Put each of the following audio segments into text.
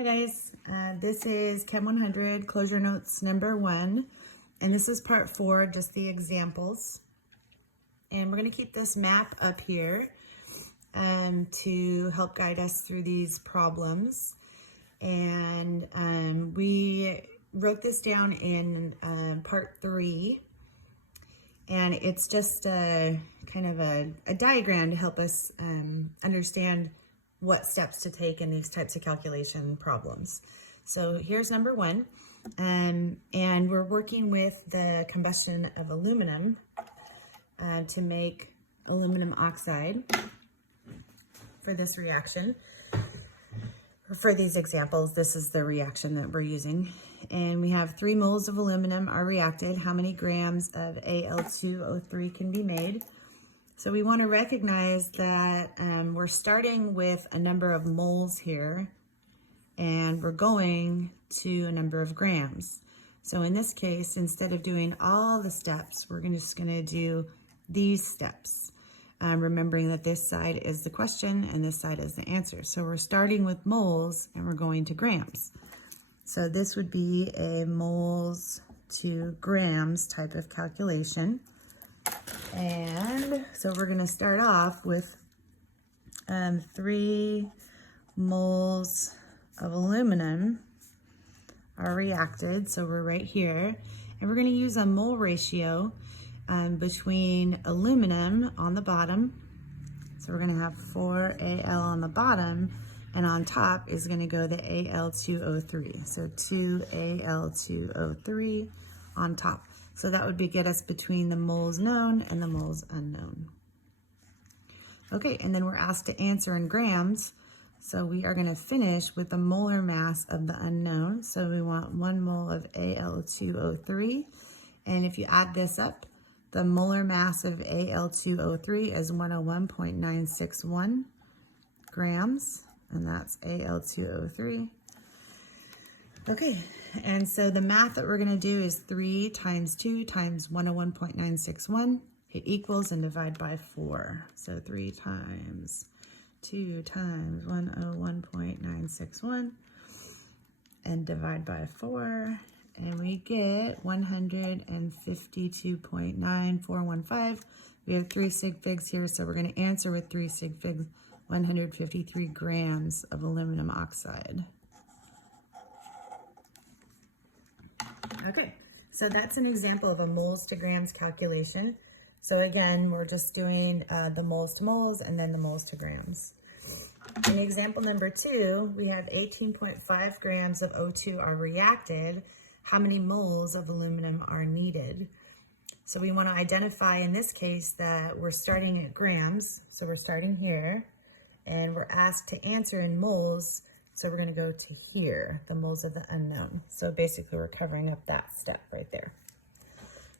Hi guys, this is Chem100 closure notes number 1, and this is part 4, just the examples. And we're going to keep this map up here to help guide us through these problems. And we wrote this down in part 3, and it's just a kind of a diagram to help us understand what steps to take in these types of calculation problems. So here's number 1, and we're working with the combustion of aluminum to make aluminum oxide for this reaction. For these examples, this is the reaction that we're using. And we have 3 moles of aluminum are reacted. How many grams of Al2O3 can be made? So we want to recognize that we're starting with a number of moles here, and we're going to a number of grams. So in this case, instead of doing all the steps, we're just going to do these steps, remembering that this side is the question and this side is the answer. So we're starting with moles and we're going to grams. So this would be a moles to grams type of calculation. And so we're going to start off with 3 moles of aluminum are reacted. So we're right here, and we're going to use a mole ratio between aluminum on the bottom. So we're going to have 4Al on the bottom, and on top is going to go the Al2O3. So 2Al2O3 on top. So that would get us between the moles known and the moles unknown. Okay, and then we're asked to answer in grams. So we are going to finish with the molar mass of the unknown. So we want 1 mole of Al2O3. And if you add this up, the molar mass of Al2O3 is 101.961 grams. And that's Al2O3. Okay, and so the math that we're going to do is 3 times 2 times 101.961. Hit equals and divide by 4. So 3 times 2 times 101.961 and divide by 4. And we get 152.9415. We have 3 sig figs here, so we're going to answer with 3 sig figs, 153 grams of aluminum oxide. Okay, so that's an example of a moles to grams calculation. So again, we're just doing the moles to moles and then the moles to grams. In example number 2, we have 18.5 grams of O2 are reacted. How many moles of aluminum are needed? So we want to identify in this case that we're starting at grams. So we're starting here, and we're asked to answer in moles. So we're going to go to here, the moles of the unknown. So basically we're covering up that step right there.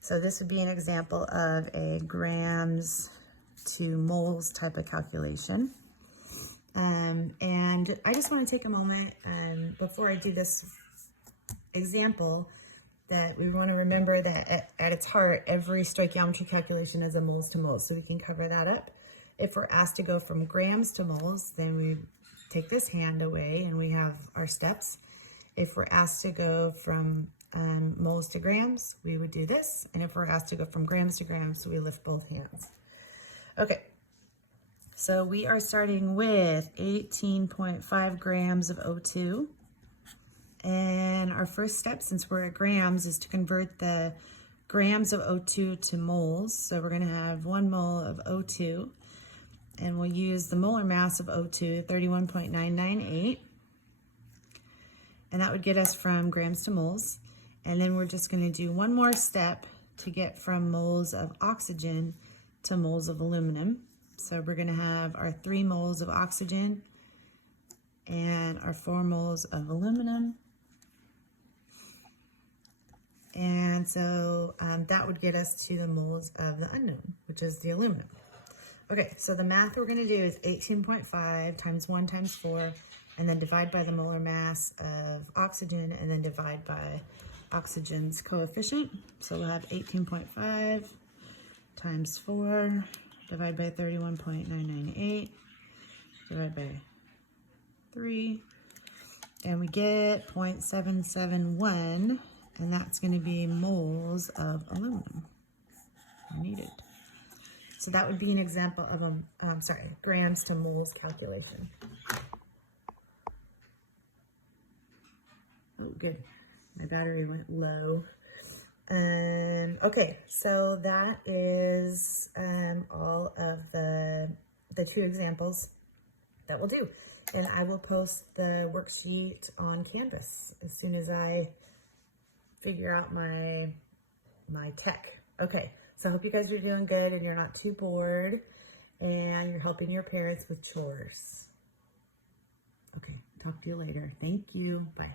So this would be an example of a grams to moles type of calculation. And I just want to take a moment before I do this example that we want to remember that at its heart, every stoichiometry calculation is a moles to moles. So we can cover that up. If we're asked to go from grams to moles, then we take this hand away and we have our steps. If we're asked to go from moles to grams, we would do this. And if we're asked to go from grams to grams, we lift both hands. Okay, so we are starting with 18.5 grams of O2. And our first step, since we're at grams, is to convert the grams of O2 to moles. So we're going to have 1 mole of O2. And we'll use the molar mass of O2, 31.998. And that would get us from grams to moles. And then we're just going to do one more step to get from moles of oxygen to moles of aluminum. So we're going to have our 3 moles of oxygen and our 4 moles of aluminum. And so that would get us to the moles of the unknown, which is the aluminum. Okay, so the math we're going to do is 18.5 times 1 times 4, and then divide by the molar mass of oxygen, and then divide by oxygen's coefficient. So we'll have 18.5 times 4, divide by 31.998, divide by 3, And we get 0.771, and that's going to be moles of aluminum needed. So that would be an example of a, grams to moles calculation. Oh, good. My battery went low. Okay, so that is all of the 2 examples that we'll do. And I will post the worksheet on Canvas as soon as I figure out my tech. Okay, so I hope you guys are doing good and you're not too bored and you're helping your parents with chores. Okay, talk to you later. Thank you. Bye.